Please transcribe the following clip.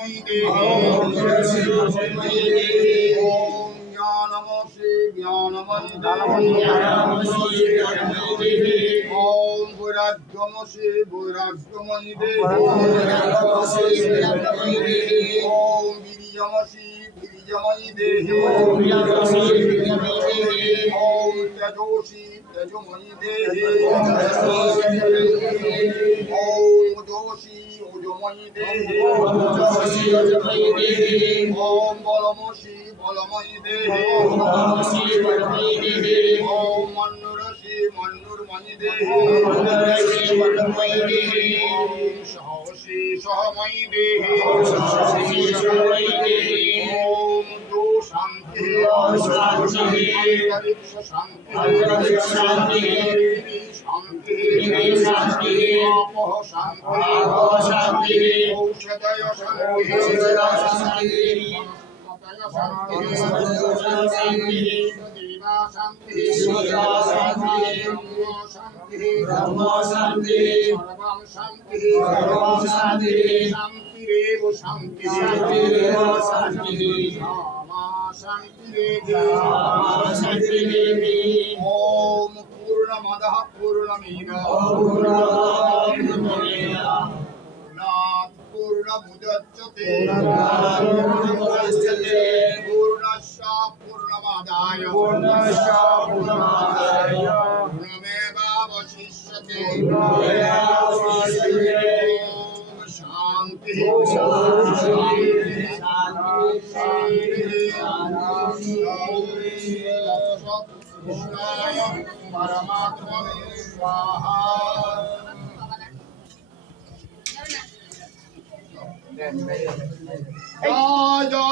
भक्तिर्मयि देहि ॐ ज्ञानमसि ज्ञानमयि देहि ॐ वैराग्यमसि वैराग्यमयि देहि ॐ ভগবতী ওজময়ী দেহে ওম বলমসি বলময়ী দেহে ওম মন্নুরসি মন্নুরময়ী দেহে ওম সহসি সহময়ী দেহে ওম দু শান্তি শান্তি শান্তি শান্তি শান্তি অপহ শান্তি ঔষধয় শান্তি শান্তি শান্তি শান্তি ধর্ম শান্তি সর্বং শান্তি সর্বং শান্তি শান্তিরেব শান্তি শান্তিরেব শান্তি শামা শান্তিরেব শামা শান্তিরেব ওম पूर्णमदः पूर्णमीदः पूर्णमुदच्यते पूर्णस्य पूर्णमादाय पूर्णमेवावशिष्यते ॐ शान्तिः कृष्णाय परमात्मने स्वाहा जय